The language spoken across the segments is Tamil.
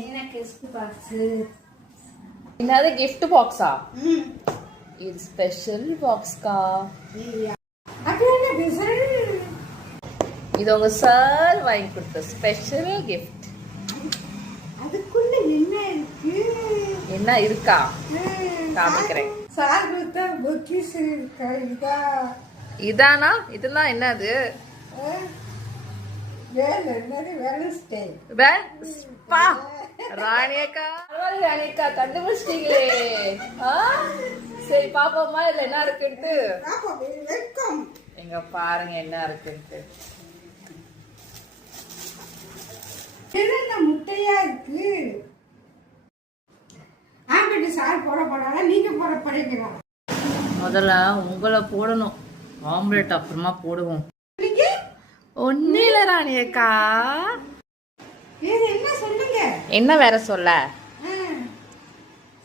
என்ன கிஃப்ட் பாக்ஸ்? என்னது gift box-ஆ? இது ஸ்பெஷல் பாக்ஸ்கா. அது என்ன ஸ்பெஷல்? இது உங்க சார் வாங்கி கொடுத்த ஸ்பெஷல் கிஃப்ட். அதுக்குள்ள என்ன இருக்கு? என்ன இருக்கா? காமிக்கிறேன். சார் கொடுத்த பொக்கிஸ் இருக்கா? இதானா? இதெல்லாம் என்னது? ராணியக்கா கண்டுபிடிச்சிட்டீங்களே. சரி பாப்போமா இதுல என்ன இருக்குன்ட்டு. எங்க பாருங்க என்ன இருக்குன்ட்டு. முட்டையா இருக்கு. சார் போட போறாங்க, நீங்க போட போறீங்களா? முதல்ல உங்களை போடணும், ஆம்லெட் அப்புறமா போடுவோம். ஒண்ணு இல்ல ராணியக்கா. என்ன சொல்லுங்க? என்ன வேற சொல்ல?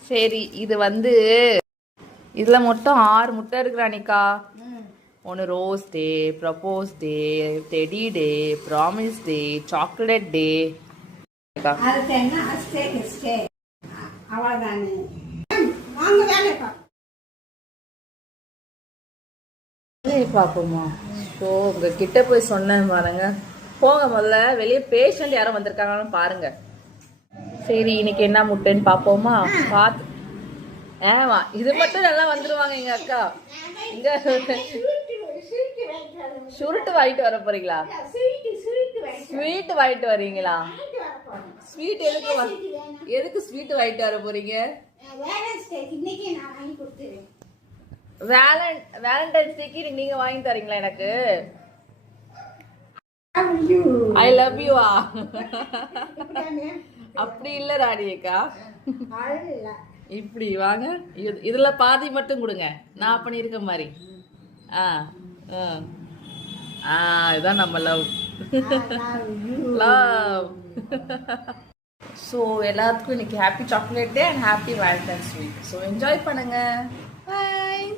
சரி இது வந்து இதுல மொத்தம் 6 முட்டை இருக்கு ராணிக்கா. ஒன்று ரோஸ் டே, ப்ரப்போஸ் டே, டெடி டே, ப்ராமிஸ் டே, சாக்லேட் டே. அதுக்கு என்ன அவ்வளவுதானே. வாங்க வேலை பார்ப்போமா? ஸோ உங்ககிட்ட போய் சொன்னேன் பாருங்க. போங்க முதல்ல வெளியே பேஷண்ட் யாரும் வந்திருக்காங்கன்னு பாருங்க. சரி இன்னைக்கு என்ன முட்டைன்னு பார்ப்போமா? பார்த்து ஏவா இது மட்டும் நல்லா வந்துருவாங்க எங்க அக்கா. இங்க சுருட்டு வாங்கிட்டு வர போறீங்களா? ஸ்வீட் வாங்கிட்டு வரீங்களா? ஸ்வீட் எதுக்கு ஸ்வீட் வாங்கிட்டு வர போறீங்க? வேலண்டைன்ஸ் டேக்கு நீங்க வாங்கி தரீங்களா எனக்கு? I love you. அப்படி இல்ல ராணியக்கா, இப்படி வாங்க. இதுல பாதி மட்டும் கொடுங்க, நான் பண்ணிருக்க மாதிரி. இதான் நம்ம லவ். லவ். ஸோ எல்லாத்துக்கும் இன்னைக்கு happy chocolate day and happy Valentine's week. So enjoy பண்ணுங்க. பாய்.